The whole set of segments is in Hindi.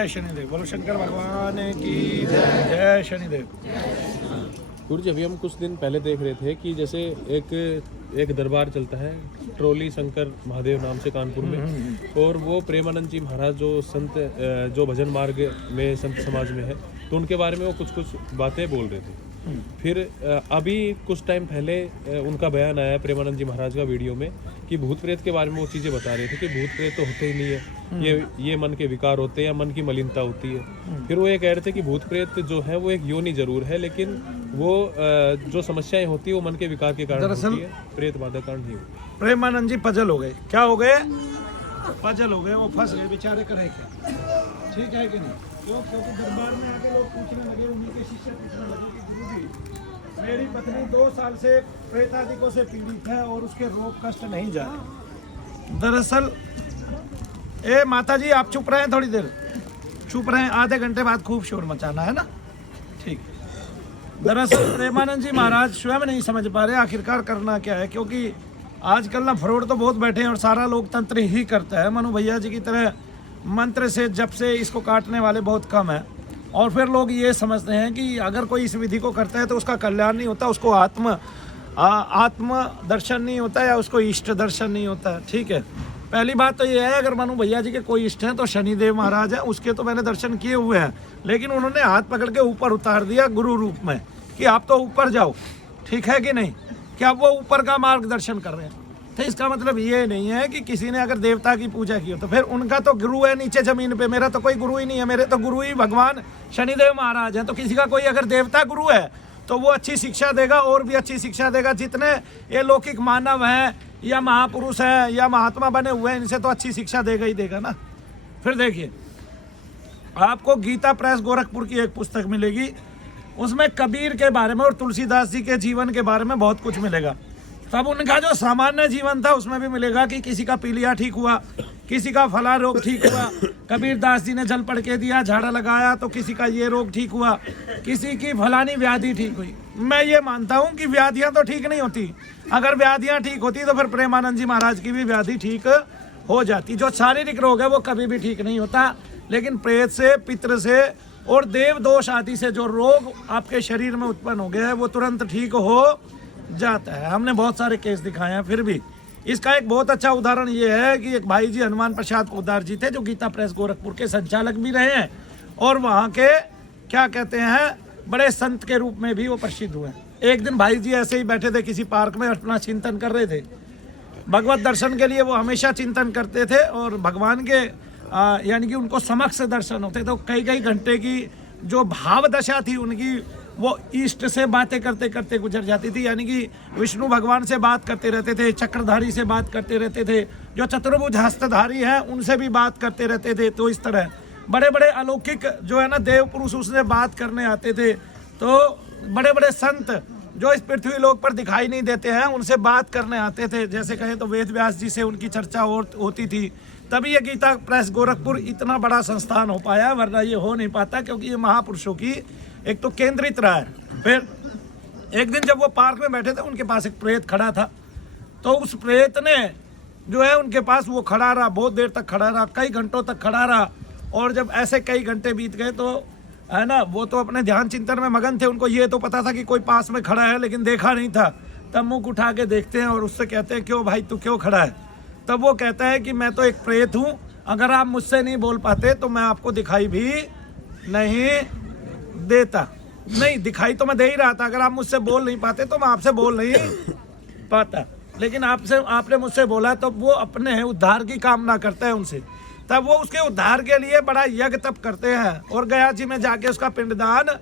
जय शनिदेव, बोलो शंकर भगवान की जय शनिदेव। गुरु जी, अभी हम कुछ दिन पहले देख रहे थे कि जैसे एक दरबार चलता है ट्रोली शंकर महादेव नाम से कानपुर में, और वो प्रेमानंद जी महाराज जो संत जो भजन मार्ग में संत समाज में है, तो उनके बारे में वो कुछ बातें बोल रहे थे। फिर अभी कुछ टाइम पहले उनका बयान आया प्रेमानंद जी महाराज का वीडियो में कि भूत प्रेत के बारे में वो चीज़ें बता रहे थे कि भूत प्रेत तो होते ही नहीं है, ये मन के विकार होते हैं या मन की मलिनता होती है। फिर वो ये कह रहे थे कि भूत प्रेत जो है वो एक योनि जरूर है, लेकिन वो जो समस्याएं होती है वो मन के विकार के कारण होती है, प्रेत बाधा कारण नहीं होती। प्रेमानंद जी पजल हो गए, क्या हो गए? पजल हो गए, वो फंस गए बेचारे, करे क्या? ठीक है कि नहीं? क्योंकि दरबार में आके लोग पूछने लगे, उनके शिष्य पूछने लगे कि गुरुजी मेरी पत्नी 2 साल से प्रेतादिकों से पीड़ित है और उसके रोग कष्ट नहीं जा रहे। दरअसल माता जी आप चुप रहे, थोड़ी देर चुप रहे, आधे घंटे बाद खूब शोर मचाना है ना, ठीक। दरअसल प्रेमानंद जी महाराज स्वयं नहीं समझ पा रहे आखिरकार करना क्या है, क्योंकि आजकल ना फ्रॉड तो बहुत बैठे हैं और सारा लोग तंत्र ही करता है। मनु भैया जी की तरह मंत्र से जप से इसको काटने वाले बहुत कम है। और फिर लोग ये समझते हैं कि अगर कोई इस विधि को करता है तो उसका कल्याण नहीं होता, उसको आत्म दर्शन नहीं होता या उसको इष्ट दर्शन नहीं होता। ठीक है, पहली बात तो ये है, अगर मनु भैया जी के कोई इष्ट हैं तो शनिदेव महाराज हैं, उसके तो मैंने दर्शन किए हुए हैं, लेकिन उन्होंने हाथ पकड़ के ऊपर उतार दिया गुरु रूप में कि आप तो ऊपर जाओ, ठीक है कि नहीं, कि आप वो ऊपर का मार्गदर्शन कर रहे हैं। तो इसका मतलब ये नहीं है कि किसी ने अगर देवता की पूजा की हो तो फिर उनका तो गुरु है नीचे जमीन पे, मेरा तो कोई गुरु ही नहीं है, मेरे तो गुरु ही भगवान शनिदेव महाराज हैं। तो किसी का कोई अगर देवता गुरु है तो वो अच्छी शिक्षा देगा, और भी अच्छी शिक्षा देगा। जितने ये लौकिक मानव हैं या महापुरुष हैं या महात्मा बने हुए हैं, इनसे तो अच्छी शिक्षा देगा ही देगा ना। फिर देखिए, आपको गीता प्रेस गोरखपुर की एक पुस्तक मिलेगी, उसमें कबीर के बारे में और तुलसीदास जी के जीवन के बारे में बहुत कुछ मिलेगा। तब उनका जो सामान्य जीवन था उसमें भी मिलेगा कि किसी का पीलिया ठीक हुआ, किसी का फला रोग ठीक हुआ, कबीर दास जी ने जल पड़ के दिया, झाड़ा लगाया तो किसी का ये रोग ठीक हुआ, किसी की फलानी व्याधि ठीक हुई। मैं ये मानता हूँ कि व्याधियाँ तो ठीक नहीं होती, अगर व्याधियाँ ठीक होती तो फिर प्रेमानंद जी महाराज की भी व्याधि ठीक हो जाती। जो शारीरिक रोग है वो कभी भी ठीक नहीं होता, लेकिन प्रेत से, पितृ से और देव दोष आदि से जो रोग आपके शरीर में उत्पन्न हो गया है वो तुरंत ठीक हो जाता है। हमने बहुत सारे केस दिखाए हैं। फिर भी इसका एक बहुत अच्छा उदाहरण ये है कि एक भाई जी हनुमान प्रसाद पोद्दार जी थे, जो गीता प्रेस गोरखपुर के संचालक भी रहे हैं और वहाँ के क्या कहते हैं बड़े संत के रूप में भी वो प्रसिद्ध हुए। एक दिन भाई जी ऐसे ही बैठे थे किसी पार्क में, अपना चिंतन कर रहे थे। भगवत दर्शन के लिए वो हमेशा चिंतन करते थे और भगवान के यानी कि उनको समक्ष दर्शन होते तो कई घंटे की जो भाव दशा थी उनकी, वो ईष्ट से बातें करते करते गुजर जाती थी। यानी कि विष्णु भगवान से बात करते रहते थे, चक्रधारी से बात करते रहते थे, जो चतुर्भुज हस्तधारी हैं उनसे भी बात करते रहते थे। तो इस तरह बड़े बड़े अलौकिक जो है ना देव पुरुष उससे बात करने आते थे। तो बड़े बड़े संत जो इस पृथ्वी लोक पर दिखाई नहीं देते हैं उनसे बात करने आते थे। जैसे कहें तो वेद व्यास जी से उनकी चर्चा होती थी, तभी ये गीता प्रेस गोरखपुर इतना बड़ा संस्थान हो पाया, वरना ये हो नहीं पाता, क्योंकि ये महापुरुषों की एक तो केंद्रित रहा है। फिर एक दिन जब वो पार्क में बैठे थे, उनके पास एक प्रेत खड़ा था। तो उस प्रेत ने जो है उनके पास वो खड़ा रहा, बहुत देर तक खड़ा रहा, कई घंटों तक खड़ा रहा। और जब ऐसे कई घंटे बीत गए तो है ना, वो तो अपने ध्यान चिंतन में मगन थे, उनको ये तो पता था कि कोई पास में खड़ा है, लेकिन देखा नहीं था। तब मुँह उठा के देखते हैं और उससे कहते हैं, क्यों भाई तू क्यों खड़ा है? तब वो कहता है कि मैं तो एक प्रेत हूँ, अगर आप मुझसे नहीं बोल पाते तो मैं आपको दिखाई भी नहीं देता। नहीं, दिखाई तो मैं दे ही रहा था, अगर आप मुझसे बोल नहीं पाते तो मैं आपसे बोल नहीं पाता, लेकिन आपने मुझसे बोला तो वो अपने उद्धार की कामना करते हैं उनसे। तब वो उसके उद्धार के लिए बड़ा यज्ञ तप करते हैं और गया जी में जाके उसका पिंडदान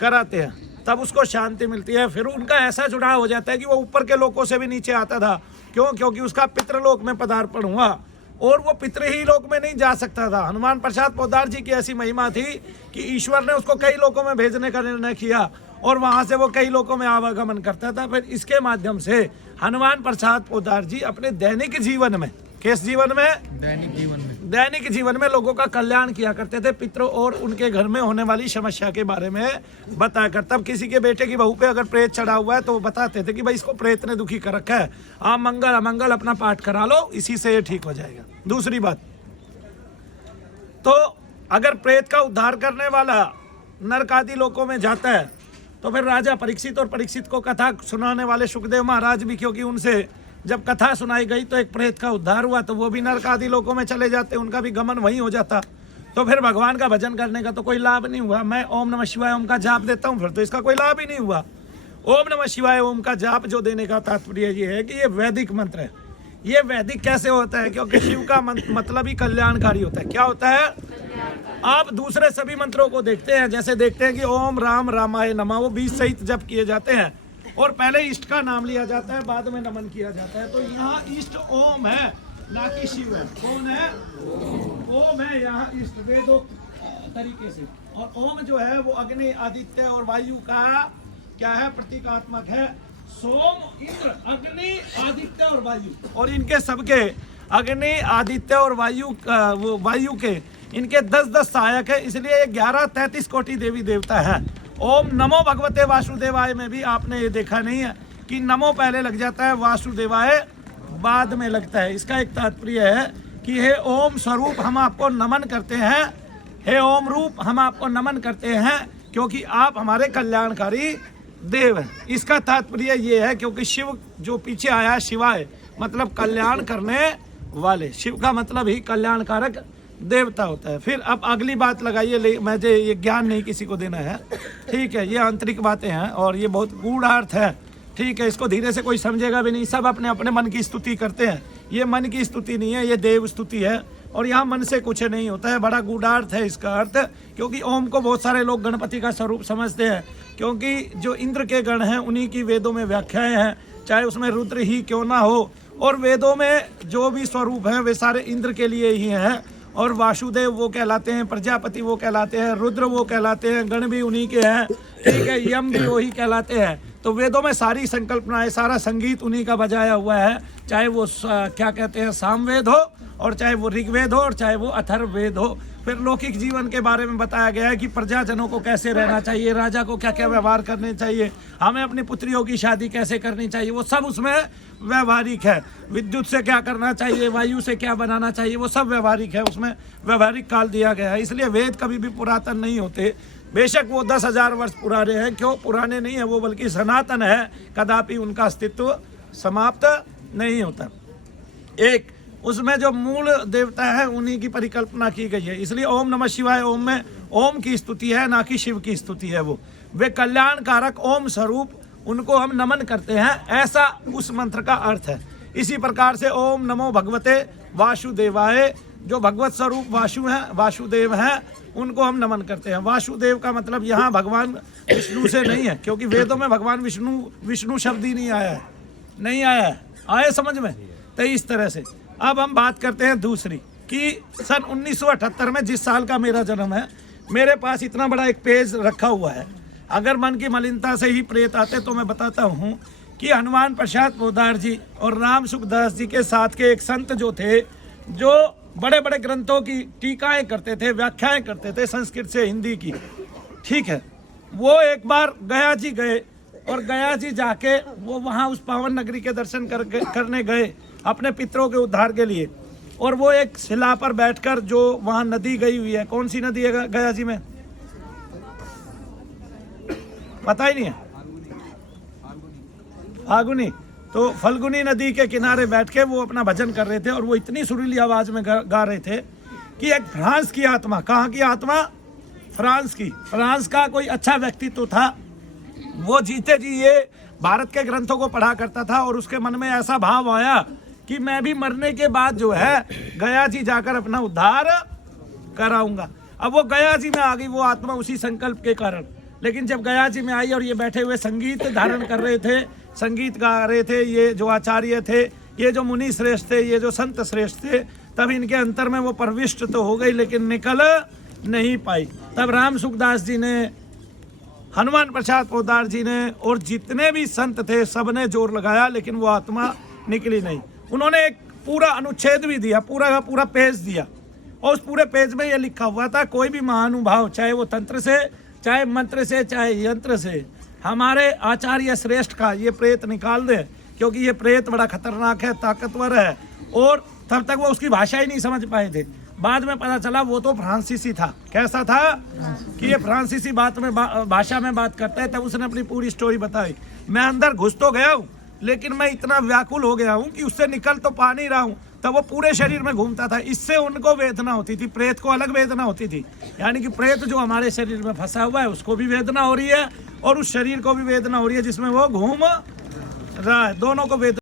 कराते हैं, तब उसको शांति मिलती है। फिर उनका ऐसा जुड़ाव हो जाता है कि वो ऊपर के लोगों से भी नीचे आता था। क्यों? क्योंकि उसका पितृलोक में पदार्पण हुआ और वो पितृ ही लोक में नहीं जा सकता था। हनुमान प्रसाद पोद्दार जी की ऐसी महिमा थी कि ईश्वर ने उसको कई लोकों में भेजने का निर्णय किया और वहां से वो कई लोगों में आवागमन करता था। फिर इसके माध्यम से हनुमान प्रसाद पोद्दार जी अपने दैनिक जीवन में, किस जीवन में? दैनिक जीवन में लोगों का कल्याण किया करते थे, पितरों और उनके घर में होने वाली समस्या के बारे में बताकर। तब किसी के बेटे की बहू पे अगर प्रेत चढ़ा हुआ है तो वो बताते थे कि भाई इसको प्रेत ने दुखी कर रखा है, आप मंगल अमंगल अपना पाठ करा लो, इसी से ये ठीक हो जाएगा। दूसरी बात, तो अगर प्रेत का उद्धार करने वाला नरक आदि लोकों में जाता है तो फिर राजा परीक्षित और परीक्षित को कथा सुनाने वाले सुखदेव महाराज भी, क्योंकि उनसे जब कथा सुनाई गई तो एक प्रेत का उद्धार हुआ, तो वो भी नरक आदि लोकों में चले जाते, उनका भी गमन वहीं हो जाता। तो फिर भगवान का भजन करने का तो कोई लाभ नहीं हुआ। मैं ओम नमः शिवाय ओम का जाप देता हूँ, फिर तो इसका कोई लाभ ही नहीं हुआ। ओम नमः शिवाय ओम का जाप जो देने का तात्पर्य ये है कि ये वैदिक मंत्र है। ये वैदिक कैसे होता है? क्योंकि शिव का मतलब ही कल्याणकारी होता है। क्या होता है? आप दूसरे सभी मंत्रों को देखते हैं, जैसे देखते हैं कि ओम राम रामाय नमः, वो 20 सहित जप किए जाते हैं और पहले इष्ट का नाम लिया जाता है, बाद में नमन किया जाता है। तो यहाँ इष्ट ओम है, ना कि शिव है। कौन है? ओम है यहाँ इष्ट, वेदों तरीके से। और ओम जो है वो अग्नि, आदित्य और वायु का क्या है? प्रतीकात्मक है। सोम, इंद्र, अग्नि, आदित्य और वायु, और इनके सबके अग्नि, आदित्य और वायु के इनके 10-10 सहायक है, इसलिए 11-33 कोटि देवी देवता है। ओम नमो भगवते वासुदेवाय में भी आपने ये देखा नहीं है कि नमो पहले लग जाता है, वासुदेवाय बाद में लगता है। इसका एक तात्पर्य है कि हे ओम स्वरूप हम आपको नमन करते हैं, हे ओम रूप हम आपको नमन करते हैं, क्योंकि आप हमारे कल्याणकारी देव है। इसका तात्पर्य ये है क्योंकि शिव जो पीछे आया, शिवाय मतलब कल्याण करने वाले, शिव का मतलब ही कल्याणकारक देवता होता है। फिर अब अगली बात लगाइए, मुझे ये ज्ञान नहीं किसी को देना है, ठीक है, ये आंतरिक बातें हैं और ये बहुत गूढ़ अर्थ है, ठीक है, इसको धीरे से कोई समझेगा भी नहीं। सब अपने अपने मन की स्तुति करते हैं, ये मन की स्तुति नहीं है, ये देव स्तुति है और यहाँ मन से कुछ नहीं होता है। बड़ा गूढ़ार्थ है इसका अर्थ, क्योंकि ओम को बहुत सारे लोग गणपति का स्वरूप समझते हैं, क्योंकि जो इंद्र के गण हैं उन्हीं की वेदों में व्याख्याएं हैं, चाहे उसमें रुद्र ही क्यों ना हो, और वेदों में जो भी स्वरूप हैं वे सारे इंद्र के लिए ही हैं। और वासुदेव वो कहलाते हैं, प्रजापति वो कहलाते हैं, रुद्र वो कहलाते हैं, गण भी उन्हीं के हैं, ठीक है, यम भी वही कहलाते हैं। तो वेदों में सारी संकल्पनाएं, सारा संगीत उन्हीं का बजाया हुआ है, चाहे वो क्या कहते हैं सामवेद हो, और चाहे वो ऋग्वेद हो, और चाहे वो अथर्ववेद हो। फिर लौकिक जीवन के बारे में बताया गया है कि प्रजाजनों को कैसे रहना चाहिए, राजा को क्या क्या व्यवहार करने चाहिए, हमें अपनी पुत्रियों की शादी कैसे करनी चाहिए, वो सब उसमें व्यवहारिक है। विद्युत से क्या करना चाहिए, वायु से क्या बनाना चाहिए, वो सब व्यवहारिक है, उसमें व्यवहारिक काल दिया गया है। इसलिए वेद कभी भी पुरातन नहीं होते, बेशक वो 10,000 वर्ष पुराने हैं, क्यों पुराने नहीं है वो, बल्कि सनातन है, कदापि उनका अस्तित्व समाप्त नहीं होता। एक उसमें जो मूल देवता है उन्हीं की परिकल्पना की गई है, इसलिए ओम नमः शिवाय ओम में ओम की स्तुति है, ना कि शिव की स्तुति है। वो वे कल्याणकारक ओम स्वरूप, उनको हम नमन करते हैं, ऐसा उस मंत्र का अर्थ है। इसी प्रकार से ओम नमो भगवते वासुदेवाय, जो भगवत स्वरूप वासु हैं, वासुदेव हैं, उनको हम नमन करते हैं। वासुदेव का मतलब यहाँ भगवान विष्णु से नहीं है, क्योंकि वेदों में भगवान विष्णु शब्द ही नहीं आया है, नहीं आया है, आए समझ में। तो इस तरह से अब हम बात करते हैं दूसरी कि सन 1978 में, जिस साल का मेरा जन्म है, मेरे पास इतना बड़ा एक पेज रखा हुआ है। अगर मन की मलिनता से ही प्रेत आते तो मैं बताता हूँ कि हनुमान प्रसाद पोद्दार जी और राम सुखदास जी के साथ के एक संत जो थे, जो बड़े बड़े ग्रंथों की टीकाएं करते थे, व्याख्याएं करते थे संस्कृत से हिंदी की, ठीक है, वो एक बार गया जी गए और गया जी जाके वो वहाँ उस पावन नगरी के दर्शन करने गए अपने पितरों के उद्धार के लिए। और वो एक शिला पर बैठकर, जो वहाँ नदी गई हुई है, कौन सी नदी है गया जी में, पता ही नहीं है, फाल्गुनी, तो फल्गुनी नदी के किनारे बैठ के वो अपना भजन कर रहे थे और वो इतनी सुरीली आवाज में गा रहे थे कि एक फ्रांस की आत्मा, कहाँ की आत्मा, फ्रांस की, फ्रांस का कोई अच्छा व्यक्तित्व था, वो जीते जी ये भारत के ग्रंथों को पढ़ा करता था और उसके मन में ऐसा भाव आया कि मैं भी मरने के बाद जो है गया जी जाकर अपना उद्धार कराऊंगा। अब वो गया जी में आ गई वो आत्मा उसी संकल्प के कारण। लेकिन जब गया जी में आई और ये बैठे हुए संगीत धारण कर रहे थे, संगीत गा रहे थे, ये जो आचार्य थे, ये जो मुनि श्रेष्ठ थे, ये जो संत श्रेष्ठ थे, तब इनके अंतर में वो प्रविष्ट तो हो गई लेकिन निकल नहीं पाई। तब राम सुखदास जी ने, हनुमान प्रसाद पोद्दार जी ने और जितने भी संत थे सब ने जोर लगाया, लेकिन वो आत्मा निकली नहीं। उन्होंने एक पूरा अनुच्छेद भी दिया, पूरा का पूरा पेज दिया, और उस पूरे पेज में ये लिखा हुआ था, कोई भी महानुभाव, चाहे वो तंत्र से, चाहे मंत्र से, चाहे यंत्र से, हमारे आचार्य श्रेष्ठ का ये प्रेत निकाल दे, क्योंकि ये प्रेत बड़ा खतरनाक है, ताकतवर है। और तब तक वो उसकी भाषा ही नहीं समझ पाए थे। बाद में पता चला वो तो फ्रांसीसी था। कैसा था कि ये फ्रांसीसी भाषा में बात करता है। तब उसने अपनी पूरी स्टोरी बताई। मैं अंदर घुस तो गया हूँ, लेकिन मैं इतना व्याकुल हो गया हूँ कि उससे निकल तो पा नहीं रहा हूँ। तब वो पूरे शरीर में घूमता था। इससे उनको वेदना होती थी, प्रेत को अलग वेदना होती थी। यानी कि प्रेत जो हमारे शरीर में फंसा हुआ है उसको भी वेदना हो रही है और उस शरीर को भी वेदना हो रही है जिसमें वो घूम रहा है, दोनों को वेदना